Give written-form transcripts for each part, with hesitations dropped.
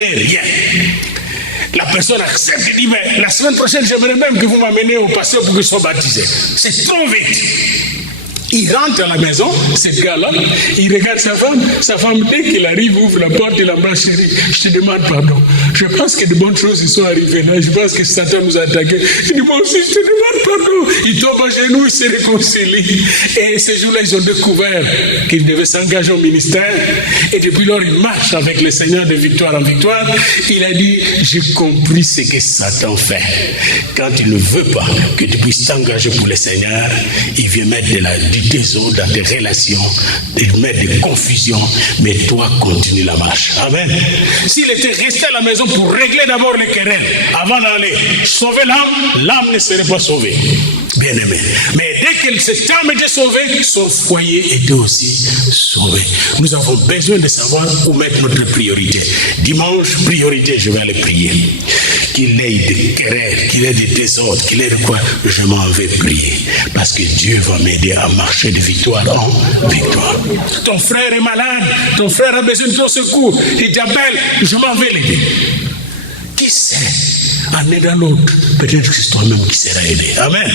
rien. La personne accepte et dit, mais la semaine prochaine, j'aimerais même que vous m'amenez au pasteur pour que je sois baptisé. C'est trop vite. Il rentre à la maison, ce gars-là, il regarde sa femme, dès qu'il arrive, ouvre la porte, il embrasse, il dit, je te demande pardon. Je pense que de bonnes choses y sont arrivées là, je pense que Satan nous a attaqués. Il dit, moi aussi, je te demande pardon. Il tombe à genoux, il se réconcilie. Et ce jour-là, ils ont découvert qu'il devait s'engager au ministère. Et depuis lors, il marche avec le Seigneur de victoire en victoire. Il a dit, j'ai compris ce que Satan fait. Quand il ne veut pas que tu puisses t'engager pour le Seigneur, il vient mettre du désordre dans tes relations, il met des confusions, mais toi continue la marche. Amen. S'il était resté à la maison pour régler d'abord les querelles, avant d'aller sauver l'âme ne serait pas sauvée. Bien aimé. Mais dès que cet homme était sauvé, son foyer était aussi sauvé. Nous avons besoin de savoir où mettre notre priorité. Dimanche, priorité, je vais aller prier. Qu'il ait des querelles, qu'il ait des désordres, qu'il ait de quoi, je m'en vais prier. Parce que Dieu va m'aider à marcher de victoire en victoire. Ton frère est malade, ton frère a besoin de ton secours. Il t'appelle, je m'en vais l'aider. Qui sait? En aidant l'autre, peut-être que c'est toi-même qui sera aidé. Amen.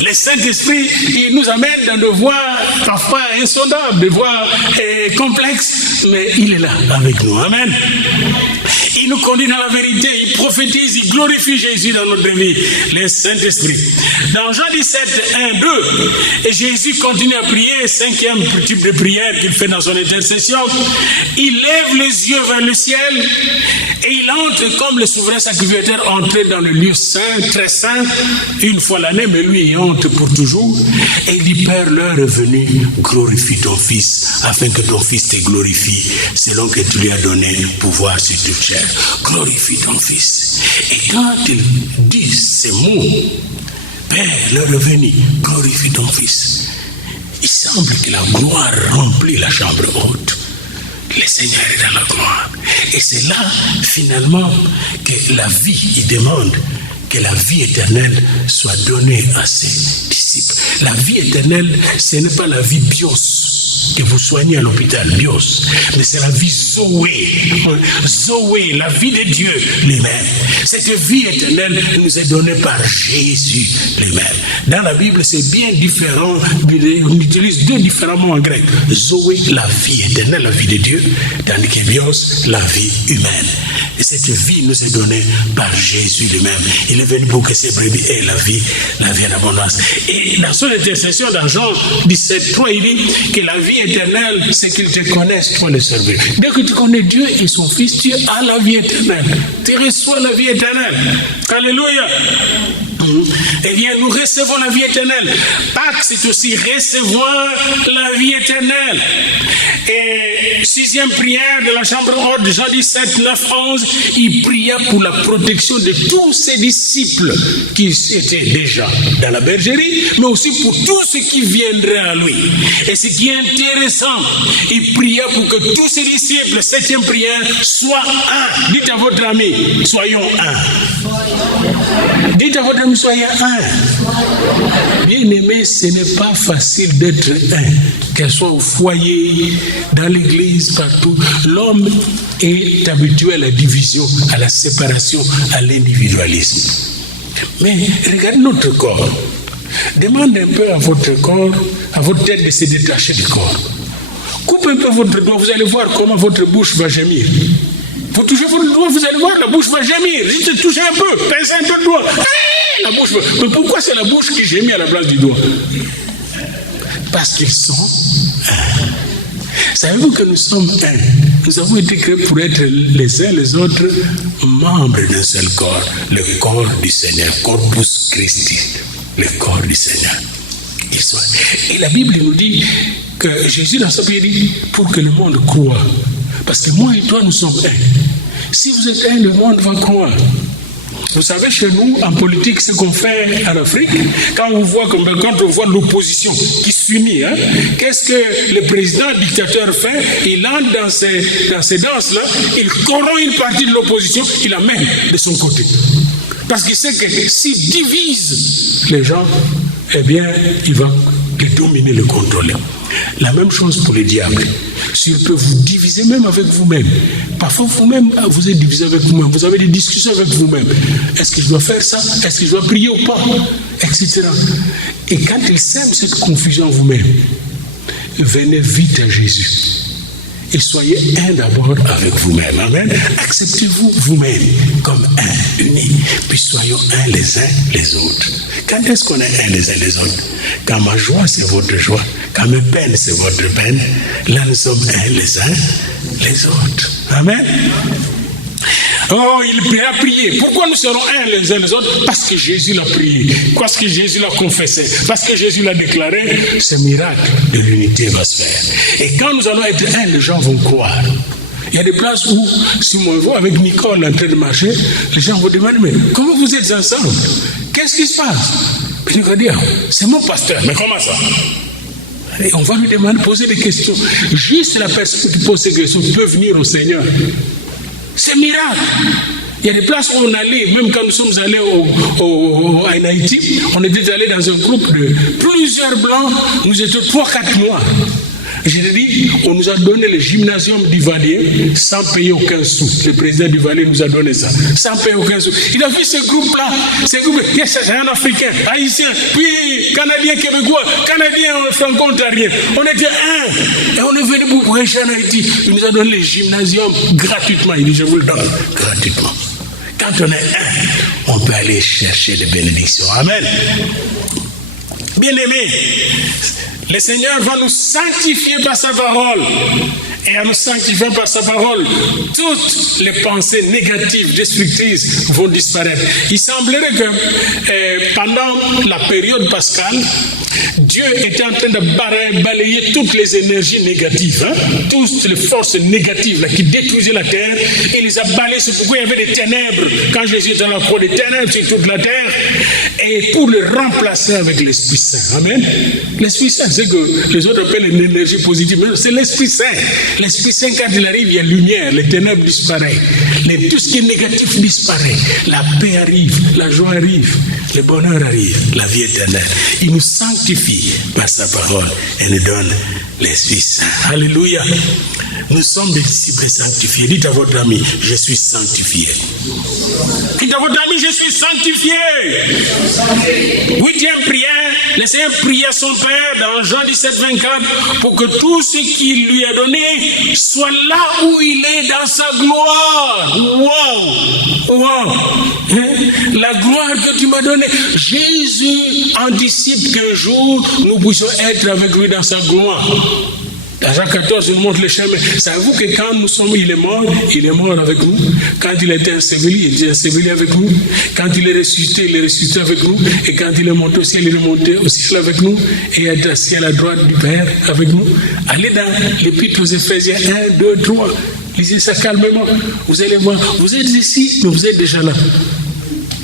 Le Saint-Esprit, il nous amène dans des voies parfois insondables, des voies complexes, mais il est là avec nous. Amen. Il nous conduit dans la vérité, il prophétise, il glorifie Jésus dans notre vie, le Saint-Esprit. Dans Jean 17, 1, 2, et Jésus continue à prier, cinquième type de prière qu'il fait dans son intercession. Il lève les yeux vers le ciel et il entre comme le souverain sacrificateur entrer dans le lieu saint, très saint, une fois l'année, mais lui il entre pour toujours. Et il dit, Père, l'heure est venue, glorifie ton Fils, afin que ton Fils te glorifie, selon que tu lui as donné pouvoir sur toute chair. Glorifie ton Fils. Et quand il dit ces mots, Père, l'heure est venue, glorifie ton Fils, il semble que la gloire remplit la chambre haute. Le Seigneur est dans la gloire. Et c'est là, finalement, que la vie, il demande que la vie éternelle soit donnée à ses disciples. La vie éternelle, ce n'est pas la vie bios que vous soignez à l'hôpital, bios, mais c'est la vie Zoé. Zoé, la vie de Dieu lui-même. Cette vie éternelle nous est donnée par Jésus lui-même. Dans la Bible, c'est bien différent. On utilise deux différents mots en grec. Zoé, la vie éternelle, la vie de Dieu, tandis que bios, la vie humaine. Et cette vie nous est donnée par Jésus lui-même. Il est venu pour que ces brebis aient la vie en abondance. Et dans son intercession, dans Jean 17, 3, il dit que la vie éternelle, c'est qu'ils te connaissent, toi le servir. Dès que tu connais Dieu et son Fils, tu as la vie éternelle. Tu reçois la vie éternelle. Alléluia. Eh bien, nous recevons la vie éternelle. Pâques, c'est aussi recevoir la vie éternelle. Et sixième prière de la chambre haute, Jean 17, 9, 11, il pria pour la protection de tous ses disciples qui étaient déjà dans la bergerie, mais aussi pour tous ceux qui viendraient à lui. Et ce qui est intéressant, il pria pour que tous ses disciples, septième prière, soient un. Dites à votre ami, soyons un. Dites à votre ami, soyez un. Bien aimé, ce n'est pas facile d'être un, qu'elle soit au foyer, dans l'église, partout. L'homme est habitué à la division, à la séparation, à l'individualisme. Mais regardez notre corps. Demandez un peu à votre corps, à votre tête de se détacher du corps. Coupez un peu votre doigt, vous allez voir comment votre bouche va gémir. Vous touchez votre doigt, vous allez voir, la bouche va gémir. Juste touchez un peu, pincez un peu le doigt. La bouche va... Mais pourquoi c'est la bouche qui gémit à la place du doigt? Parce qu'ils sont un. Savez-vous que nous sommes un? Nous avons été créés pour être les uns les autres membres d'un seul corps, le corps du Seigneur, Corpus Christi, le corps du Seigneur. Et la Bible nous dit que Jésus dans sa Bible dit pour que le monde croie. Parce que moi et toi, nous sommes un. Si vous êtes un, le monde va croire. Vous savez, chez nous, en politique, ce qu'on fait en Afrique, quand on voit l'opposition qui s'unit, qu'est-ce que le président dictateur fait? Il entre dans ces danses-là, il corrompt une partie de l'opposition, il la met de son côté. Parce qu'il sait que s'il divise les gens, eh bien, il va les dominer, les contrôler. La même chose pour le diable. S'il peut vous diviser même avec vous-même. Parfois vous-même, vous êtes divisé avec vous-même. Vous avez des discussions avec vous-même. Est-ce que je dois faire ça? Est-ce que je dois prier ou pas? Etc. Et quand il sème cette confusion en vous-même, venez vite à Jésus. Et soyez un d'abord avec vous-même. Amen. Acceptez-vous vous-même comme un, uni. Puis soyons un les uns les autres. Quand est-ce qu'on est un les uns les autres? Quand ma joie, c'est votre joie. Quand mes peines, c'est votre peine. Là, nous sommes un les uns les autres. Amen. Oh, il a prié. Pourquoi nous serons un les uns les autres? Parce que Jésus l'a prié. Parce que Jésus l'a confessé. Parce que Jésus l'a déclaré. Ce miracle de l'unité va se faire. Et quand nous allons être un, les gens vont croire. Il y a des places où, si on voit avec Nicole en train de marcher, les gens vont demander, mais comment vous êtes ensemble? Qu'est-ce qui se passe? Puis il va dire, c'est mon pasteur. Mais comment ça? Et on va lui demander, poser des questions. Juste la personne qui pose ces questions peut venir au Seigneur. C'est miracle. Il y a des places où on allait, même quand nous sommes allés en Haïti, on était allés dans un groupe de plusieurs blancs, nous étions 3-4 mois. Je l'ai dit, on nous a donné le gymnasium d'Ivalier sans payer aucun sou. Le président d'Ivalier nous a donné ça, sans payer aucun sou. Il a vu ce groupe-là, c'est un Africain, Haïtien, puis Canadien, Québécois, Canadien, Franco-Ontarien. On était un, et on est venu pour prêcher en Haïti. Il nous a donné le gymnasium gratuitement. Il dit, je vous le donne gratuitement. Quand on est un, on peut aller chercher des bénédictions. Amen. Bien-aimés, le Seigneur va nous sanctifier par sa parole. Et en nous sanctifiant par sa parole, toutes les pensées négatives, destructrices vont disparaître. Il semblerait que pendant la période pascale, Dieu était en train de balayer toutes les énergies négatives, toutes les forces négatives là, qui détruisaient la terre. Il les a balayées. C'est pourquoi il y avait des ténèbres. Quand Jésus était dans la croix, des ténèbres sur toute la terre. Et pour le remplacer avec l'Esprit Saint. Amen. L'Esprit Saint, c'est que les autres appellent une énergie positive. Mais c'est l'Esprit Saint. L'Esprit Saint, quand il arrive, il y a lumière, les ténèbres disparaissent. Tout ce qui est négatif disparaît. La paix arrive, la joie arrive, le bonheur arrive, la vie éternelle. Il nous sanctifie par sa parole et nous donne l'Esprit Saint. Alléluia. Nous sommes des disciples sanctifiés. Dites à votre ami, je suis sanctifié. Dites à votre ami, je suis sanctifié. 8e prière, le Seigneur pria son Père dans Jean 17:24 pour que tout ce qu'il lui a donné soit là où il est dans sa gloire. Wow! Wow! La gloire que tu m'as donnée. Jésus anticipe qu'un jour nous puissions être avec lui dans sa gloire. Dans Jean 14, il nous montre le chemin. Savez-vous que quand nous sommes, il est mort avec nous. Quand il était enseveli, il est enseveli avec nous. Quand il est ressuscité avec nous. Et quand il est monté au ciel, il est monté au ciel avec nous. Et il est assis à la droite du Père avec nous. Allez dans l'Épître aux Éphésiens 1, 2, 3. Lisez ça calmement. Vous allez voir. Vous êtes ici, mais vous êtes déjà là.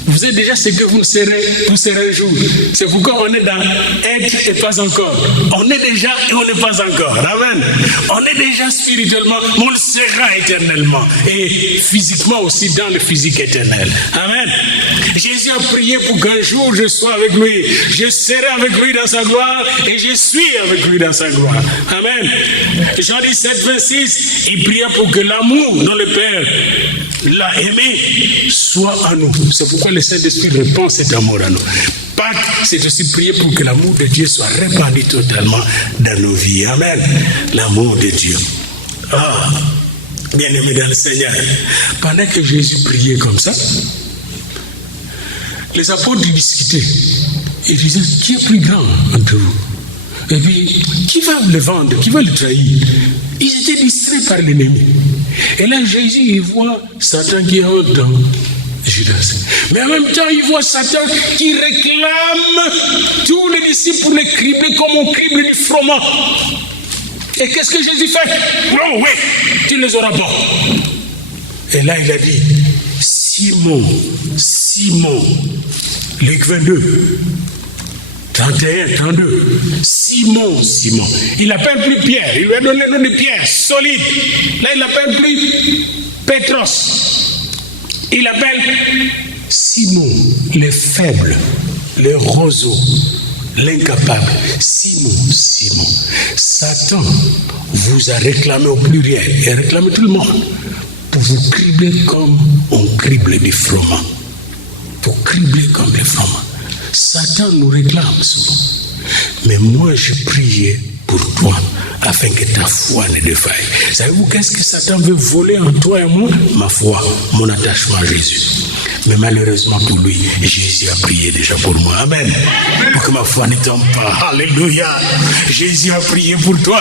Vous êtes déjà ce que vous serez un jour. C'est pourquoi on est dans être et pas encore. On est déjà et on n'est pas encore. Amen. On est déjà spirituellement, mais on le sera éternellement. Et physiquement aussi dans le physique éternel. Amen. Jésus a prié pour qu'un jour je sois avec lui. Je serai avec lui dans sa gloire et je suis avec lui dans sa gloire. Amen. Jean 17:26, il pria pour que l'amour dont le Père l'a aimé soit en nous. C'est pourquoi le Saint-Esprit répand cet amour à nous. Pâques, c'est aussi prier pour que l'amour de Dieu soit répandu totalement dans nos vies. Amen. L'amour de Dieu. Ah, bien-aimé dans le Seigneur. Pendant que Jésus priait comme ça, les apôtres discutaient. Ils disaient, qui est plus grand entre vous? Et puis, qui va le vendre? Qui va le trahir? Ils étaient distraits par l'ennemi. Et là, Jésus, il voit Satan qui entre dans Judas. Mais en même temps, il voit Satan qui réclame tous les disciples pour les cribler comme on crible du froment. Et qu'est-ce que Jésus fait? Oh oui, tu ne les auras pas. Et là, il a dit, Simon, Luc 22, 31, 32, Simon. Il l'appelle plus Pierre, il lui a donné le nom de Pierre, solide. Là, il l'appelle plus Pétros. Il appelle Simon, le faible, le roseau. l'incapable. Simon, Satan vous a réclamé au pluriel et réclamé tout le monde pour vous cribler comme on crible des froment. Pour cribler comme des froment. Satan nous réclame souvent. Mais moi, je priais pour toi, afin que ta foi ne défaille. Savez-vous qu'est-ce que Satan veut voler en toi et moi? Ma foi, mon attachement à Jésus. Mais malheureusement pour lui, Jésus a prié déjà pour moi. Amen. Pour que ma foi ne tombe pas. Alléluia. Jésus a prié pour toi.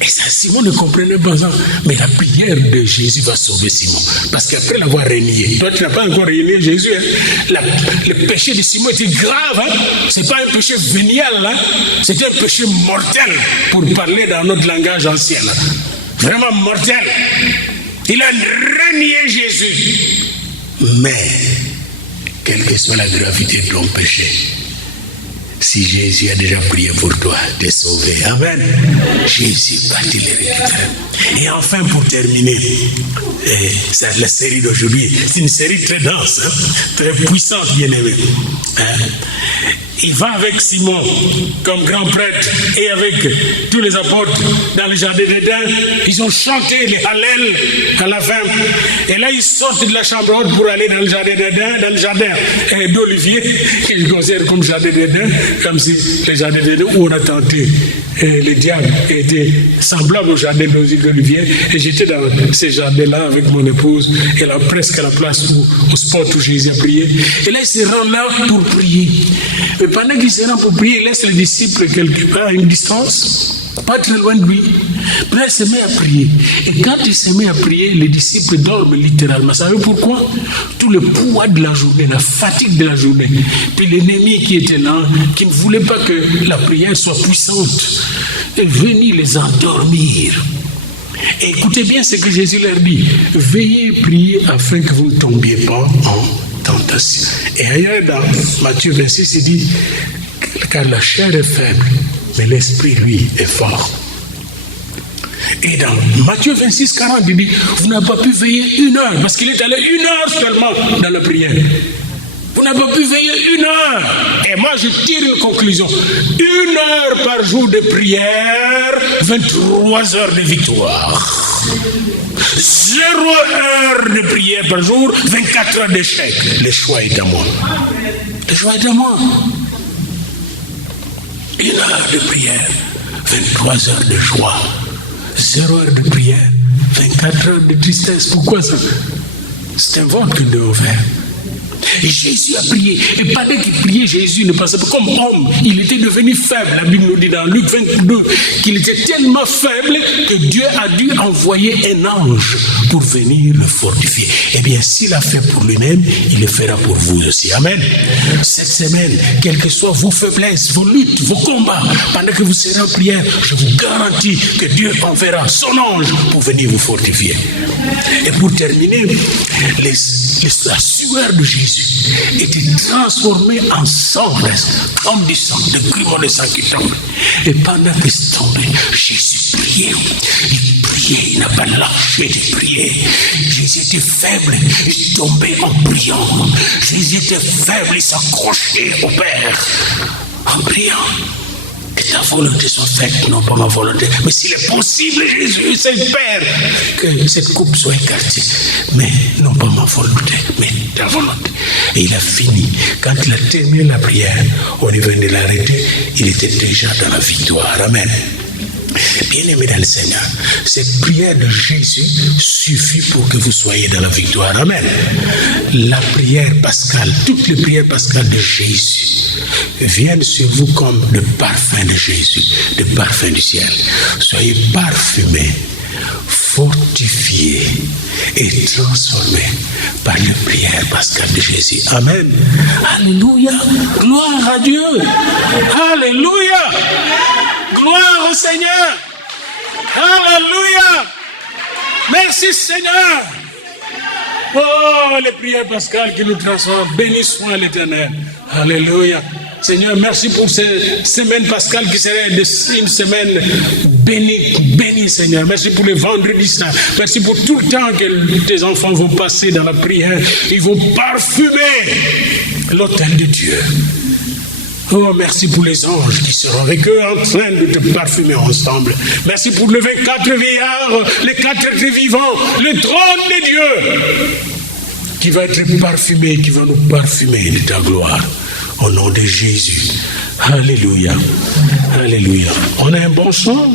Et ça, Simon ne comprenait pas ça. Mais la prière de Jésus va sauver Simon. Parce qu'après l'avoir renié, toi tu n'as pas encore renié Jésus. Hein? Le péché de Simon était grave. Hein? Ce n'est pas un péché vénial. Hein? C'était un péché mortel. Pour parler dans notre langage ancien. Hein? Vraiment mortel. Il a renié Jésus. Mais, quelle que soit la gravité de ton péché, si Jésus a déjà prié pour toi, t'es sauvé. Amen. Jésus va te le récupérer. Et enfin, pour terminer, la série d'aujourd'hui, c'est une série très dense, hein, très puissante, bien aimé. Hein? Il va avec Simon comme grand prêtre et avec tous les apôtres dans le jardin d'Éden. Ils ont chanté les Hallel à la fin. Et là, ils sortent de la chambre haute pour aller dans le jardin d'Éden, dans le jardin d'Olivier, qu'ils considèrent comme jardin d'Éden, comme si le jardin d'Éden où on a tenté. Et le diable était semblable au jardin d'Olivier. Et j'étais dans ces jardins-là avec mon épouse. Et là, presque à la place au spot où Jésus a prié. Et là, il se rend là pour prier. Mais pendant qu'il se rend pour prier, il laisse les disciples quelque part à une distance, pas très loin de lui. Puis là, il se met à prier. Et quand il se met à prier, les disciples dorment littéralement. Vous savez pourquoi? Tout le poids de la journée, la fatigue de la journée. Puis l'ennemi qui était là, qui ne voulait pas que la prière soit puissante, est venu les endormir. Et écoutez bien ce que Jésus leur dit. Veillez, priez afin que vous ne tombiez pas en tentation. Et ailleurs dans Matthieu 26, il dit, car la chair est faible, mais l'esprit, lui, est fort. Et dans Matthieu 26, 40, il dit, vous n'avez pas pu veiller 1 heure, parce qu'il est allé 1 heure seulement dans la prière. Vous n'avez pas pu veiller 1 heure. Et moi, je tire une conclusion. 1 heure par jour de prière, 23 heures de victoire. 0 heure de prière par jour, 24 heures d'échec. Le choix est à moi. Le choix est à moi. 1 heure de prière, 23 heures de joie. 0 heure de prière, 24 heures de tristesse. Pourquoi ça? C'est un vote que nous devons faire. Et Jésus a prié. Et pendant qu'il priait, Jésus ne pensait pas comme homme. Il était devenu faible. La Bible nous dit dans Luc 22 qu'il était tellement faible que Dieu a dû envoyer un ange pour venir le fortifier. Eh bien, s'il a fait pour lui-même, il le fera pour vous aussi. Amen. Cette semaine, quelles que soient vos faiblesses, vos luttes, vos combats, pendant que vous serez en prière, je vous garantis que Dieu enverra son ange pour venir vous fortifier. Et pour terminer, la sueur de Jésus était transformé en sang, comme du sang, de grumeaux de sang qui tombe. Et pendant qu'il tombait, Jésus priait. Il priait, il n'a pas lâché de prier. Jésus était faible, il tombait en priant. Jésus était faible, il s'accrochait au Père en priant. Que ta volonté soit faite, non pas ma volonté. Mais s'il est possible, Jésus, c'est le Père, que cette coupe soit écartée. Mais non pas ma volonté, mais ta volonté. Et il a fini. Quand il a terminé la prière, on est venu de l'arrêter, il était déjà dans la victoire. Amen. Bien-aimés dans le Seigneur, cette prière de Jésus suffit pour que vous soyez dans la victoire. Amen. La prière pascale, toutes les prières pascales de Jésus viennent sur vous comme le parfum de Jésus, le parfum du ciel. Soyez parfumés, fortifiés et transformés par la prière pascale de Jésus. Amen. Alléluia. Gloire à Dieu. Alléluia. Gloire au Seigneur. Alléluia. Merci Seigneur. Oh, les prières pascales qui nous transforment. Béni soit l'Éternel. Alléluia. Seigneur, merci pour cette semaine pascale qui serait une semaine bénie nuit, Seigneur. Merci pour le vendredi saint. Merci pour tout le temps que tes enfants vont passer dans la prière. Ils vont parfumer l'autel de Dieu. Oh, merci pour les anges qui seront avec eux en train de te parfumer ensemble. Merci pour le 24 vieillards, les 4 êtres vivants, le trône de Dieu qui va être parfumé, qui va nous parfumer de ta gloire. Au nom de Jésus. Alléluia. Alléluia. On a un bon chant.